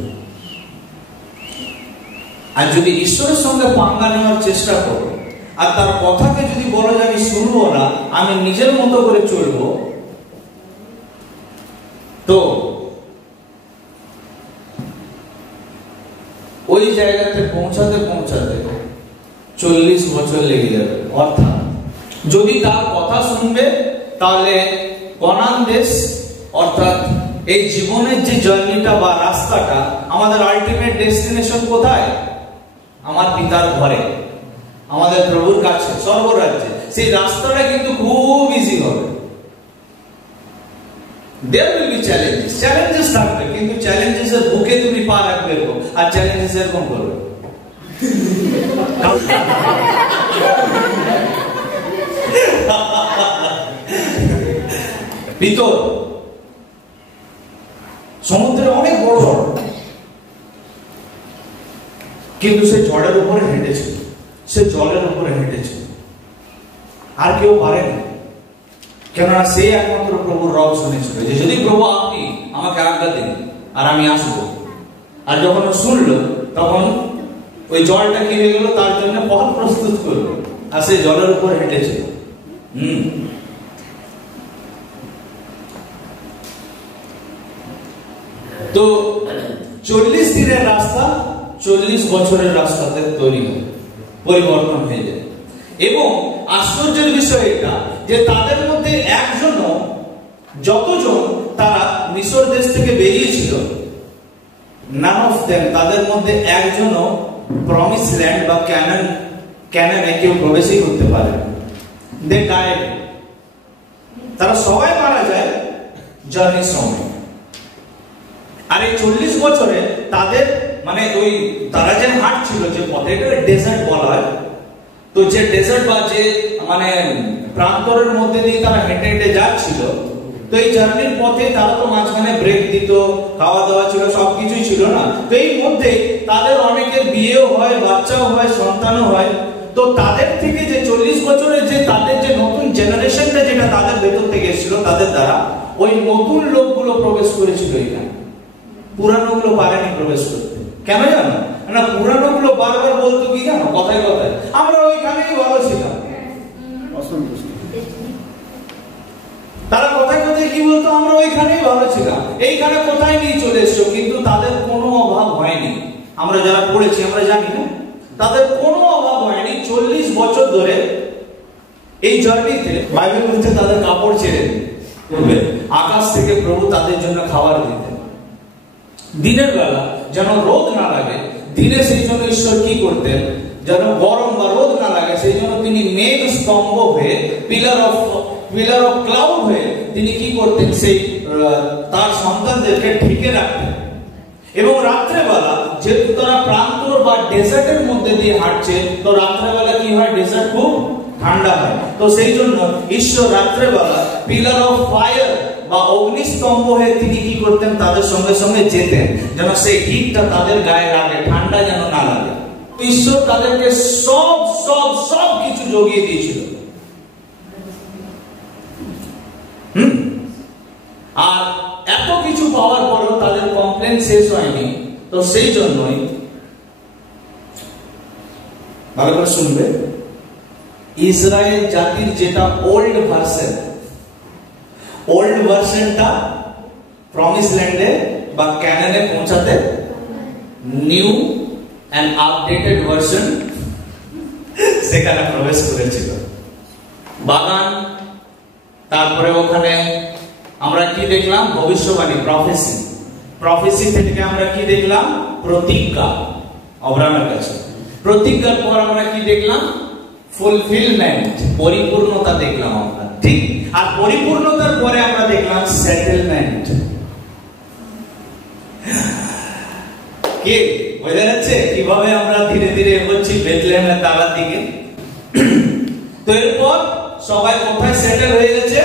আর যদি ঈশ্বরের সঙ্গে পাঙ্গা নেওয়ার চেষ্টা করো, আর তার কথাকে যদি বলো যে আমি শুনবো না, আমি নিজের মতো করে চলবো, তো ওই জায়গাতে পৌঁছাতে 40 বছর লেগে যাবে। অর্থাৎ যদি তার কথা শুনবে, তাহলে কনান দেশ, অর্থাৎ এই জীবনের যে জার্নিটা বা রাস্তাটা, আমাদের আলটিমেট ডেস্টিনেশন কোথায়? আমার পিতার ঘরে, আমাদের প্রভুর কাছে, স্বর্গরাজ্যে। সেই রাস্তাটা কিন্তু খুব ইজি হবে। There will be challenges থাকবে, কিন্তু চ্যালেঞ্জেস এর বুকে তুমি পা রাখবে আর চ্যালেঞ্জেস এরকম করবে। ভিতর সমুদ্রে অনেক বড় ঝড়, কিন্তু সে ঝড়ের উপরে হেঁটেছে, সে জলের উপরে হেঁটেছে, আর কেউ পারেনি। কেননা সে একমাত্র প্রভুর রব শুনেছিল যে যদি প্রভু আপনি আমাকে আজ্ঞা দিন আর আমি আসবো। আর যখন শুনলো তখন ওই জলটা কি হয়ে গেল, তার জন্য পথ প্রস্তুত করলো আর সে জলের উপর হেঁটেছে। তো 40 দিনের রাস্তা 40 বছরের রাস্তাতে তৈরি হয়, পরিবর্তন হয়ে যায়। এবং আশ্চর্যের বিষয় এটা যে তাদের মধ্যে একজনও, যতজন তারা মিশর দেশ থেকে বেরিয়েছিল, none of them, তাদের মধ্যে একজনও প্রমিস ল্যান্ড বা ক্যানানে কেউ প্রবেশই করতে পারে না। দে ডাইড, তারা সবাই মারা যায় জার্নির সময়। আর এই 40 বছরে তাদের মানে ওই তারা যে হাঁটছিল যে পথে, এটা ডেজার্ট বলা হয়। তো যে ডেজার্ট বা যে মানে প্রান্তরের মধ্যে দিয়ে তারা হেঁটে হেঁটে যাচ্ছিল, তো এই জার্নির পথে তারা তো মাঝখানে ব্রেক দিত, খাওয়া দাওয়া ছিল, সবকিছুই ছিল না। তো এই মধ্যে তাদের অনেকের বিয়েও হয়, বাচ্চাও হয়, সন্তানও হয়। তো তাদের থেকে যে 40 বছরের যে তাদের যে নতুন জেনারেশনটা যেটা তাদের ভেতর থেকে এসেছিল, তাদের দ্বারা ওই নতুন লোকগুলো প্রবেশ করেছিল এখানে। পুরানো গুলো পারেনি প্রবেশ করতে। কেন জানো না? পুরানো গুলো বারবার বলতো কি জানো, কথায় কথায় আমরা ওইখানেই ভালো ছিলাম। তারা কথায় কথায় কি বলতো, আমরা ওইখানেই ভালো ছিলাম, এইখানে কোথায় নিয়ে চলে এসছো। কিন্তু তাদের কোনো অভাব হয়নি। আমরা যারা পড়েছি আমরা জানি না, তাদের কোনো অভাব হয়নি। 40 বছর ধরে এই জার্নিতে বাইবেল বলছে তাদের কাপড় ছেড়ে দিবে, আকাশ থেকে প্রভু তাদের জন্য খাবার দিতেন। দিনের বেলা যেন রোদ না লাগে, দিনে সেই জন্য ঈশ্বর কি করতেন, যেন গরম বা রোদ না লাগে সেই জন্য তিনি মেঘ স্তম্ভ হয়ে, পিলার অফ ক্লাউড হয়ে তিনি কি করতেন, সেই তার সন্তানদেরকে ঢেকে রাখতেন। এবং রাত্রেবেলা যেহেতু তারা প্রান্তর বা ডেজার্টের মধ্যে দিয়ে হাঁটছে, তো রাত্রেবেলা কি হয়, ডেজার্ট খুব ঠান্ডা হয়। তো সেই জন্য ঈশ্বর রাত্রেবেলা পিলার অফ ফায়ার বা অগ্নিস্তম্ভ হয়ে তিনি কি করতেন, তাদের সঙ্গে সঙ্গে যেতেন, যেন সেই হিটটা তাদের গায়ে লাগে, ঠান্ডা যেন না লাগে। ঈশ্বর তাদেরকে সব সব সব কিছু জোগিয়ে দিয়েছিল। আর এত কিছু পাওয়ার পরেও তাদের কমপ্লেন শেষ হয়নি। তো সেই জন্যই ভালো করে শুনবে, ইসরায়েল জাতির যেটা ওল্ড ভার্সনটা প্রমিস ল্যান্ডে বা ক্যানানে পৌঁছাতে, নিউ এন্ড আপডেটেড ভার্সন সেখানে প্রবেশ করেছিল। বাগান, তারপরে ওখানে আমরা কি দেখলাম, ভবিষ্যবাণী, প্রফেসি থেকে আমরা কি দেখলাম, প্রতিজ্ঞা আব্রাহামের কাছে। প্রতিজ্ঞার পর আমরা কি দেখলাম, ফুলফিলমেন্ট, পরিপূর্ণতা দেখলাম আমরা, ঠিক। আর পরিপূর্ণতার পরে আমরা দেখলাম সেটেলমেন্ট। কি বোঝা যাচ্ছে কিভাবে আমরা ধীরে ধীরে এগোচ্ছি বেথলেহেমের তালার দিকে। তো এরপর সবাই কোথায় সেটেল হয়ে গেছে,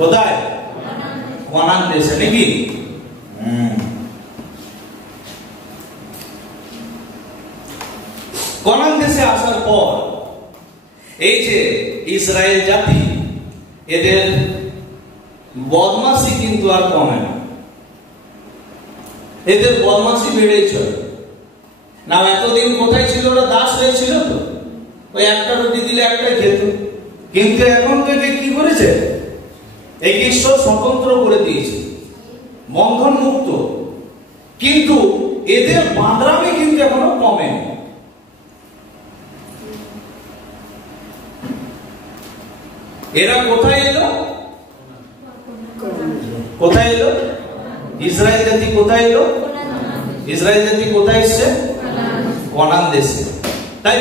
কোথায়, কানান দেশে, নাকি? কানান দেশে আসার পর এই যে ইসরায়েল জাতি, এদের বদমাশি কিন্তু আর কমে না, এদের বদমাশি বেড়েই চলে। না এতদিন কোথায় ছিল, ওরা দাস হয়েছিল, তো ওই একটা রুটি দিলে একটা খেত। কিন্তু এখন থেকে কি করেছে, এই ঈশ্বর স্বতন্ত্র করে দিয়েছে, বন্ধন মুক্ত। কিন্তু এদের বাঁদরামি কিন্তু এখনো কমেনি। এরা কোথায় এলো, কোথায় এলো, ইসরায়েল জাতি কোথায় এলো, ইসরায়েল জাতি কোথায় এসছে, কানান দেশে, তাই।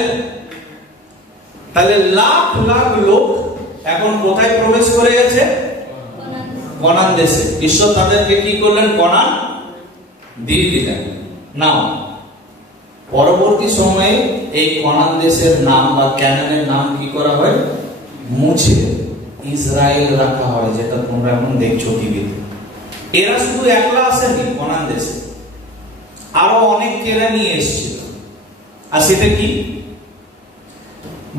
তাহলে লাখ লাখ লোক এখন কোথায় প্রবেশ করে গেছে? কনান দেশে। ঈশ্বর তাদেরকে কি করলেন? কনান দিয়ে দিলেন। নাও পরবর্তী সময়ে এই কনান দেশের নাম বা ক্যানানের নাম কি করা হয়? মুছে ইসরায়েল রাখা হয়, যেটা তোমরা এখন দেখছো টিভিতে। এরা শুধু একলা আসেনি কনান দেশে, আরো অনেক কেরা নিয়ে এসেছিল। আর সেটা কি?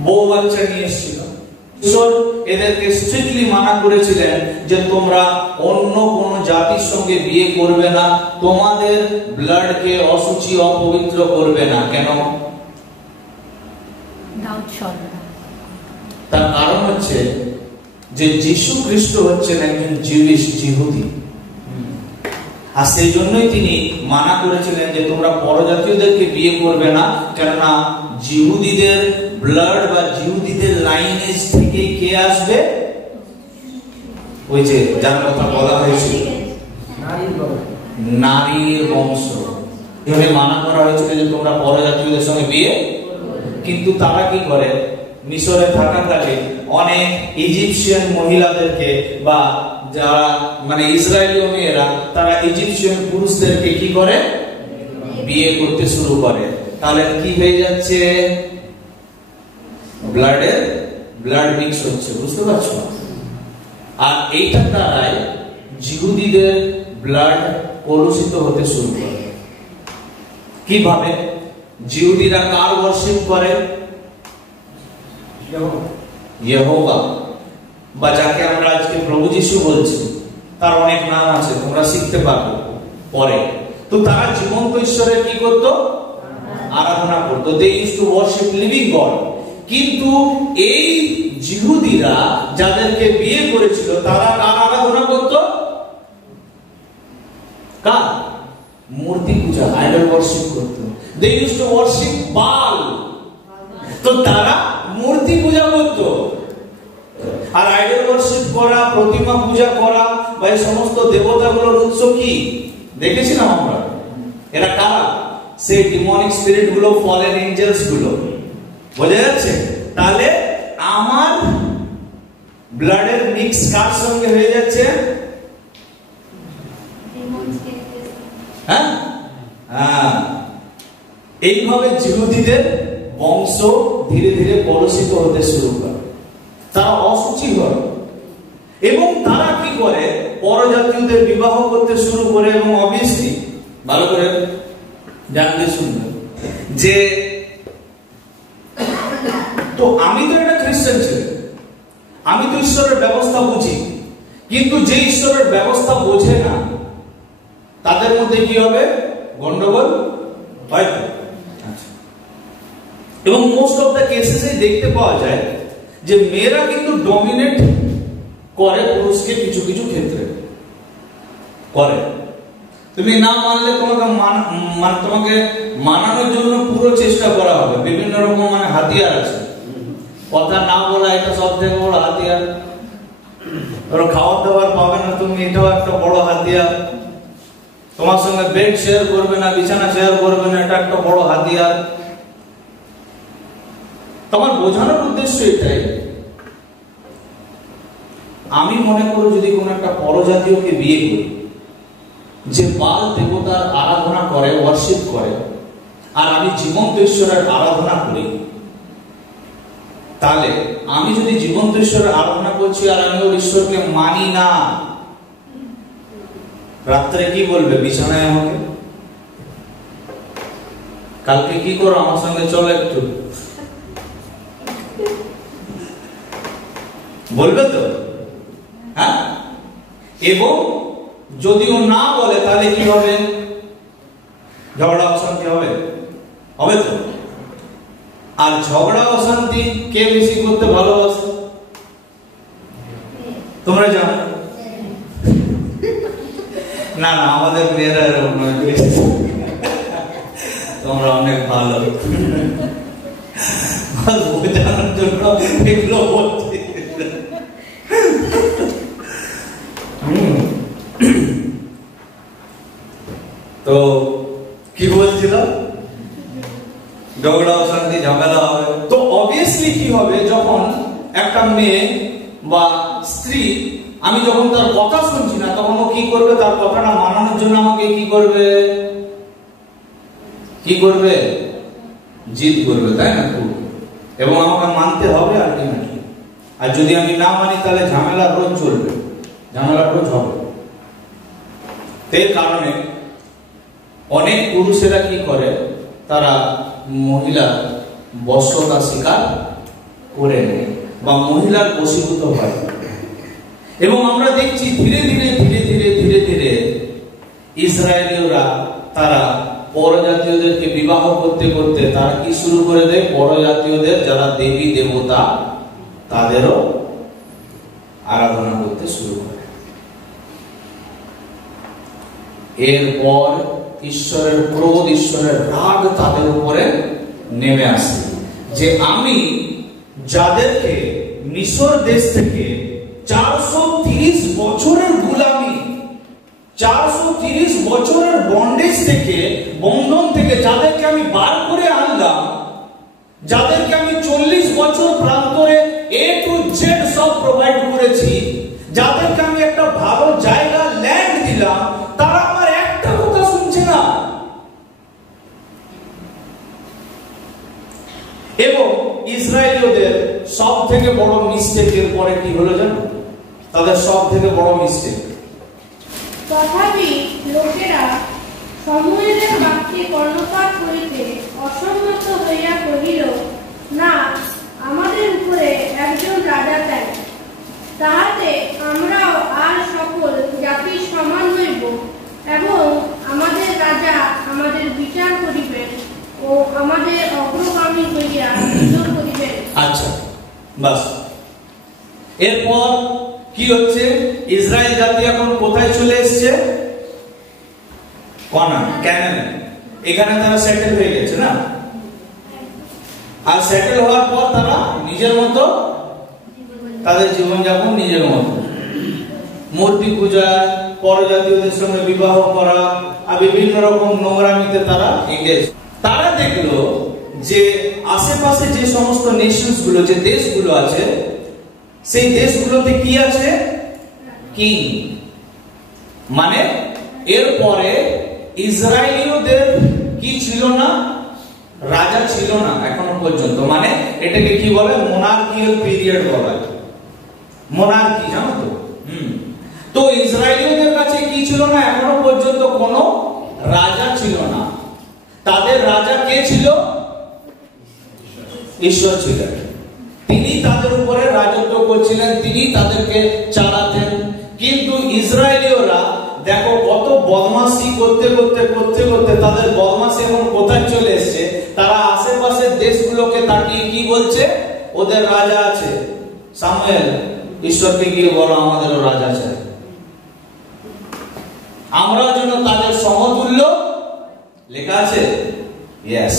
বউ বাচ্চা নিয়ে এসেছিল। ঈশ্বর এদেরকে স্ট্রিক্টলি মানা করেছিলেন যে তোমরা অন্য কোন জাতির সঙ্গে বিয়ে করবে না, তোমাদের ব্লাডকে অশুচি অপবিত্র করবে না। কেন? তার কারণ হচ্ছে যে যীশু খ্রিস্ট হচ্ছেন একজন জিহুদি, আর সেই জন্যই তিনি মানা করেছিলেন যে তোমরা পরজাতীয়দেরকে বিয়ে করবে না, কেননা জিহুদিদের ব্লাড বা জিহুদিদের লাইনেজ থেকে কে আসবে? ওই যে যার কথা বলা হয়েছিল, নারীর বংশ। এভাবে মানা করা হয়েছিল যে তোমরা পরজাতীয়দের সঙ্গে বিয়ে। কিন্তু তারা কি করে? মিশরে থাকাকালে অনেক ইজিপশিয়ান মহিলাদেরকে বা যারা মানে ইসরায়েলীয় মেয়েরা, তারা ইজিপশিয়ান পুরুষদেরকে কি করে? বিয়ে করতে শুরু করে। তাহলে কি হয়ে যাচ্ছে? ব্লাড মিক্স হচ্ছে, বুঝতে পারছো? আর এইটার দ্বারাই জিহুদিদের ব্লাড কলুষিত হতে শুরু করে। কিভাবে? জিহুদিরা কার ওয়ার্শিপ করে? ইয়েহোবা, বা যাকে আমরা আজকে প্রভু যিশু বলছি। তার অনেক নাম আছে, তোমরা শিখতে পারবে পরে। তো তারা জীবন্ত ঈশ্বরের কি করত? আরাধনা করত। They use to worship living God. কিন্তু এই জিহুদিরা যাদেরকে বিয়ে করেছিল, তারা কার আরাধনা করত? কার? মূর্তি পূজা, আইডল ওয়ার্শিপ করত। দে ইউজ টু ওয়ার্শিপ বাল। তো তারা মূর্তি পূজা করত। আর আইডল ওয়ার্শিপ করা, প্রতিমা পূজা করা বা এই সমস্ত দেবতাগুলোর উৎস কি দেখেছিলাম আমরা। এরা কারা? সেই ডিমনিক স্পিরিট গুলো, ফলেন এঞ্জেলস গুলো। বোঝা যাচ্ছে? তাহলে আমার ব্লাডের মিক্স কার সঙ্গে হয়ে যাচ্ছে? হ্যাঁ, এইভাবে জিহুদিদের বংশ ধীরে ধীরে কলুষিত হতে শুরু করে। তারা অশুচি হয় এবং তারা কি করে? পরজাতীয়দের বিবাহ করতে শুরু করে। এবং অবভিয়াসলি ভালো করে জানতে শুনবে যে তো আমি তো একটা খ্রিস্টান ছেলে, আমি তো ঈশ্বরের ব্যবস্থা বুঝি, কিন্তু যে ঈশ্বরের ব্যবস্থা বোঝে না তাদের মধ্যে কি হবে? গন্ডগোল হয়। এবং মোস্ট অফ দ্য কেসেসে দেখতে পাওয়া যায় যে মেয়েরা কিন্তু ডমিনেট করে পুরুষকে কিছু কিছু ক্ষেত্রে করে। তুমি না মানলে তোমাকে মানানোর জন্য পুরো চেষ্টা করা হবে। বিভিন্ন রকম হাতিয়ার আছে। কথা না বলা এটা সব থেকে বড় হাতিয়ার। ধরো খাওয়া দাওয়ার পাবে না তুমি, এটাও একটা বড় হাতিয়ার। তোমার সঙ্গে বেড শেয়ার করবে না, বিছানা শেয়ার করবে না, এটা একটা বড় হাতিয়ার। তোমার বোঝানোর উদ্দেশ্য এটাই, আমি মনে করি যদি কোন একটা পরজাতীয়কে বিয়ে করি যে বাল দেবতার আরাধনা করে, ওয়ার্শিপ করে, আর আমি জীবন্ত ঈশ্বরের আরাধনা করি, তাহলে আমি যদি জীবন্ত ঈশ্বরের আরাধনা করছি আর আমি ওর ঈশ্বরকে মানি না, রাত্রে কি বলবে বিছানায় আমাকে? কালকে কি করো আমার সঙ্গে চলো একটু, বলবে তো? হ্যাঁ। এবং যদিও না বলে তাহলে কি হবে? ঝগড়া অশান্তি হবে, হবে তো? আর ঝগড়া অশান্তি কে বেশি করতে ভালোবাসে? তোমরা জানো না? না, আমাদের মেয়েরা এরকম নয়, তোমরা অনেক ভালো, বোঝানোর জন্য এগুলো বলছি। তো কি বলছিল? ঝগড়া অশান্তি ঝামেলা হবে। তো অবভিয়াসলি অবভিয়াসলি কি হবে, যখন একটা মেয়ে বা স্ত্রী, আমি যখন তার কথা শুনছি না, তখন ও কি করবে? তার কথাটা মানানোর জন্য আমাকে কি করবে? জিদ করবে, তাই না? এবং আমাকে মানতে হবে, আর কি নাকি? আর যদি আমি না মানি তাহলে ঝামেলা রোজ চলবে, ঝামেলা রোজ হবে। এই কারণে অনেক পুরুষেরা কি করে, তারা মহিলা বশ্যতা স্বীকার করে নেয় বা মহিলার বশীভূত হয়। এবং আমরা দেখছি ধীরে ধীরে ইসরায়েলীয়রা তারা পরজাতীয়দেরকে বিবাহ করতে করতে তারা কি শুরু করে দেয়? পরজাতীয়দের যারা দেবী দেবতা তাদেরও আরাধনা করতে শুরু করে। এরপর ঈশ্বরের ক্রোধ, ঈশ্বরের রাগ তাদের উপরে নেমে আসে, যে আমি যাদেরকে মিশর দেশ থেকে 430 বছরের গোলামি, 430 বছরের বন্ডেজ থেকে, বন্ধন থেকে যাদেরকে আমি বার করে আনলাম, যাদেরকে আমি 40 বছর প্রান্তরে A to Z সব প্রোভাইড করেছি, যাদেরকে আমি একটা ভালো জায়গা ল্যান্ড দিলাম, তারা আমার একটা কথা শুনছে না। এবং ইসরায়েলীয়দের সব থেকে বড় মিস্টেকের পরে কি হলো জানো? তাদের সব থেকে বড় মিস্টেক, তথাপি লোকেরা সমুয়েলের বাক্যে কর্ণপাত করিতে অসম্মত হইয়া কহিল, না, আমাদের উপরে একজন রাজা চাই, তাহাতে আমরাও আর সকল জাতির সমান হইব, এবং আমাদের রাজা আমাদের বিচার করিবেন ও আমাদের অগ্রগামী হইয়া যুদ্ধ করিবেন। আচ্ছা, বাস। এরপর কি হচ্ছে? ইসরায়েল জাতি এখন কোথায় চলে এসেছে? ক্যানান। এখানে তারা সেটেল হয়ে গেছে না? আর সেটেল হওয়ার পর তারা নিজের মতো তাদের জীবনযাপন নিজের মতো, মূর্তি পূজা, পরজাতীয়দের সঙ্গে বিবাহ করা আর বিভিন্ন রকম নোংরামিতে তারা এঙ্গেজ। তারা দেখলো যে আশেপাশে যে সমস্ত নেশনস গুলো, যে দেশগুলো আছে, সেই দেশগুলোতে কি আছে? কিং। মানে এরপরে ইসরায়েলীয়দের কি ছিল না? রাজা ছিল না এখনো পর্যন্ত। মানে এটাকে কি বলে? মোনার্কিয়াল পিরিয়ড বলা হয়। মোনার্কি, জানো তো? তো ইসরায়েলীয়দের কাছে কি ছিল না? এখনো পর্যন্ত কোনো রাজা ছিল না। তাদের রাজা কে ছিল? ঈশ্বর ছিলেন। তিনি তাদের উপরে রাজত্ব করছিলেন, তিনি তাদেরকে চালাতেন। কিন্তু ইসরায়েলীয়রা দেখো কত বদমাশি করতে করতে তাদের বদমাশি এখন কোথায় চলে এসেছে? তারা আশেপাশের দেশগুলোকে তাকিয়ে কি বলছে? ওদের রাজা আছে। সামুয়েল, ঈশ্বরকে গিয়ে বলো আমাদেরও রাজা চাই, আমরাও যেন তাদের সমতুল্য। লেখা আছে, yes.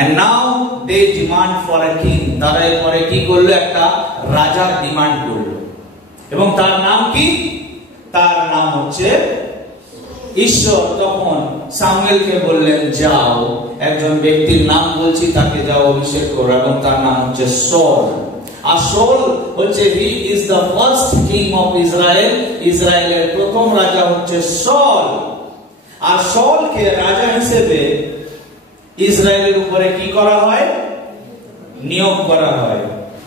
And now they demand for a king. তারা এরপরে কি করলো? একটা রাজার ডিমান্ড করলো। এবং তার নাম কি? তার নাম হচ্ছে ঈশ্বর। তখন সামুয়েলকে বললেন, যাও, একজন ব্যক্তির নাম বলছি, তাকে যাও অভিষেক করো, এবং তার নাম হচ্ছে সল। আর সল হচ্ছে he is the first king of Israel. ইসরায়েলের প্রথম রাজা হচ্ছে সল। আর সলকে রাজা হিসেবে ইসরায়েলের উপরে কি করা হয়? নিয়োগ করা হয়।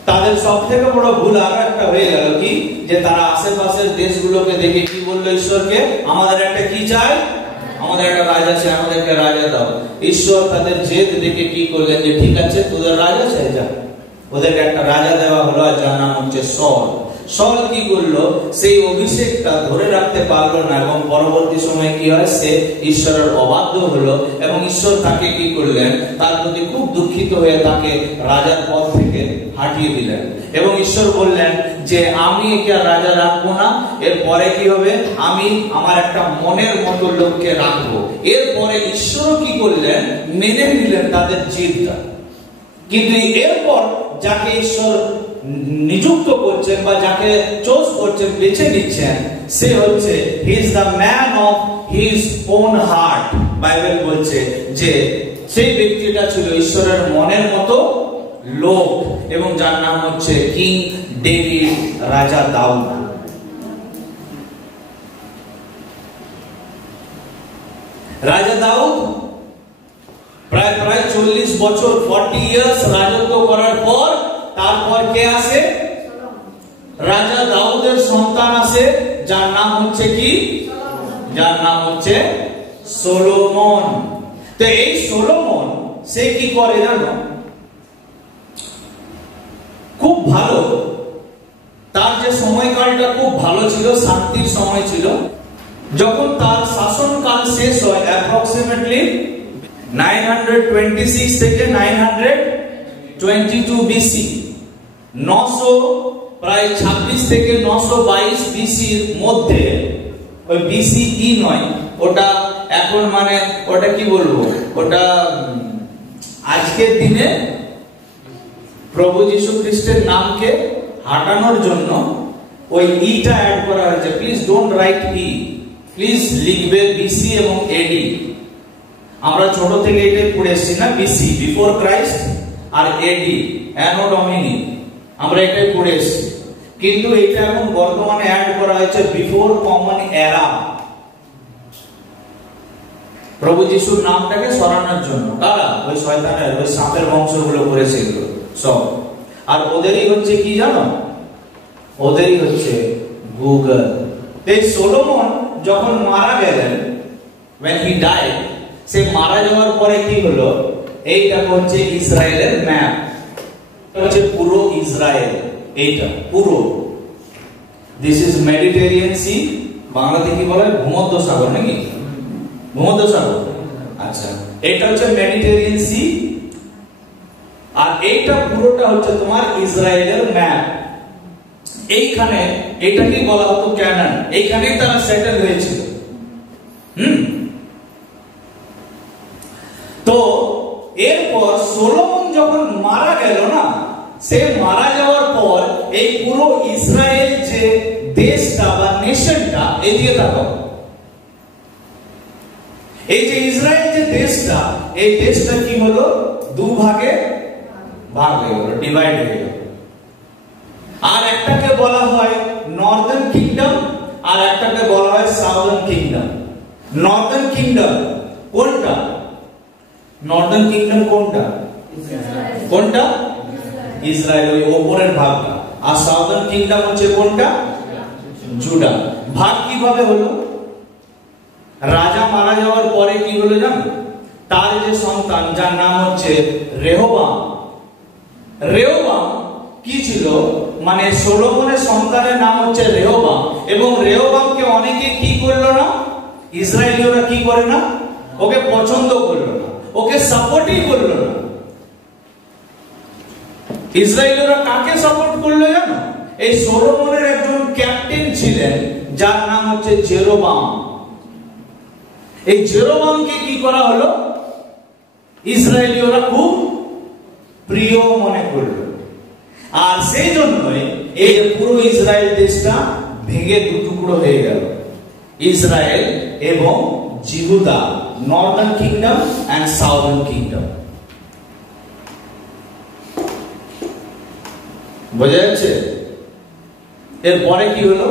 তাদের সব থেকে বড় ভুল আরো একটা হয়ে গেল কি? যে তারা আশেপাশের দেশগুলোকে দেখে কি বললো ঈশ্বরকে? আমাদের একটা কি চাই? আমাদের একটা রাজা চাই, আমাদেরকে রাজা দাও। ঈশ্বর তাদের জেদ দেখে কি করলেন? যে ঠিক আছে, তোদের রাজা চাই, যা। ওদেরকে একটা রাজা দেওয়া হলো, আর যার নাম হচ্ছে সল। সল কি করলো? সেই অভিষেকটা ধরে রাখতে পারলো না, এবং পরবর্তী সময়ে কি হয়? সে ঈশ্বরের অবাধ্য হলো, এবং ঈশ্বর তাকে কি করলেন? তার প্রতি খুব দুঃখিত হয়ে তাকে রাজার পদ থেকে হাঁটিয়ে দিলেন। এবং ঈশ্বর বললেন যে আমি একে আর রাজা রাখবো না, এরপরে কি হবে? আমি আমার একটা মনের মতো লোককে রাখবো। এরপরে ঈশ্বরও কি করলেন? মেনে নিলেন তাদের জিদটা। কিন্তু এরপর যাকে ঈশ্বর নিযুক্ত করছেন বা যাকে চয়েস করছেন, বেছে নিচ্ছেন, সে হচ্ছে he is the man of his own heart. Bible বলছে যে সেই ব্যক্তিটা ছিল ঈশ্বরের মনের মতো লোক, এবং যার নাম হচ্ছে কিং ডেভিড, রাজা দাউদ। রাজা দাউদ প্রায় 40 বছর 40 ইয়ার্স রাজত্ব করার পর তারপর কে আসে? রাজা দাউদের সন্তান আসে, যার নাম হচ্ছে কি? যার নাম হচ্ছে সলোমন। তো এই সলোমন সে কি করে জানো? খুব ভালো, তার যে সময়কালটা খুব ভালো ছিল, শান্তির সময় ছিল। যখন তার শাসনকাল শেষ হয় অ্যাপ্রক্সিমেটলি 926 থেকে 922 বিসি, 900 প্রায় 26 থেকে 922 বিসির মধ্যে, ওই বিসিই নয়, ওটা এখন মানে ওটা কি বলবো, ওটা আজকের দিনে প্রভু যীশু খ্রিস্টের নামকে হাঁটানোর জন্য ওই ইটা অ্যাড করা হয়েছে। Please don't write E, please লিখবে বিসি এবং এডি। আমরা ছোট থেকে এটাই পড়ে এসেছি না, বিসি বিফোর ক্রাইস্ট, আর এডি অ্যানো ডমিনি, আমরা এটাই পড়ে এসেছি। কিন্তু এটা এখন বর্তমানে অ্যাড করা হয়েছে বিফোর কমন এরা, প্রভু যিশুর নামটাকে সরানোর জন্য। কারা? ওই শয়তানের, ওই সাপের বংশগুলো করেছে এগুলো সব। আর ওদেরই হচ্ছে কি জানো? ওদেরই হচ্ছে গুগল। এই সলোমন যখন মারা গেলেন, when he died, সে মারা যাওয়ার পরে কি হলো? এইটা হচ্ছে ইসরায়েলের ম্যাপ, হচ্ছে পুরো ইসরায়েল, এইটা পুরো। দিস ইজ মেডিটেরিয়ান সি, বাংলাতে কি বলে? ভূমধ্য সাগর নাকি? ভূমধ্য সাগর, আচ্ছা। এটা হচ্ছে মেডিটেরিয়ান সি, আর এইটা পুরোটা হচ্ছে তোমার ইসরায়েলের ম্যাপ। এইখানে এটাকে বলা হতো ক্যানান, এইখানেই তারা সেটেল হয়েছিল। তো এরপর সলোমন যখন মারা গেল না, সে মারা যাওয়ার পর এই পুরো ইসরায়েল যে দেশটা বা নেশনটা, এদিকে তাকাও, এই যে ইসরায়েল যে দেশটা, এই দেশটা কি হলো? দুভাগে ভাগ হয়ে গেল, ডিভাইড হয়ে গেল। আর একটাকে বলা হয় নর্দার্ন কিংডম, আর একটাকে বলা হয় সাউদার্ন কিংডম। নর্দার্ন কিংডম কোনটা? নর্দার্ন কিংডম কোনটা? কোনটা? ইসরায়েল, ওই উপরের ভাগটা। আর সাউদার্ন কিংডম হচ্ছে কোনটা? জুডা। ভাগ কিভাবে হলো? রাজা মারা যাওয়ার পরে কি হলো জানো? তার যে সন্তান, যার নাম হচ্ছে রেহবাম। রেহবাম কি ছিল? মানে সলোমনের সন্তানের নাম হচ্ছে রেহবাম, এবং রেহবামকে অনেকে কি করলো না? ইসরায়েলীয়রা কি করে না? ওকে পছন্দ করলো না, ওকে সাপোর্টই করলো না। ইসরায়েলীয়রা কাকে সাপোর্ট করলো জানো? এই সলোমনের একজন ক্যাপ্টেন ছিলেন, যার নাম হচ্ছে জেরোবাম। এই জেরোবামকে কি করা হলো? ইসরায়েলীয়রা খুব প্রিয় মনে করলো, আর সেই জন্যই এই পুরো ইসরায়েল দেশটা ভেঙে দুটুকরো হয়ে গেল। ইসরায়েল এবং জিহুদা, northern kingdom and southern kingdom. বোঝা যাচ্ছে? এরপরে কি হলো?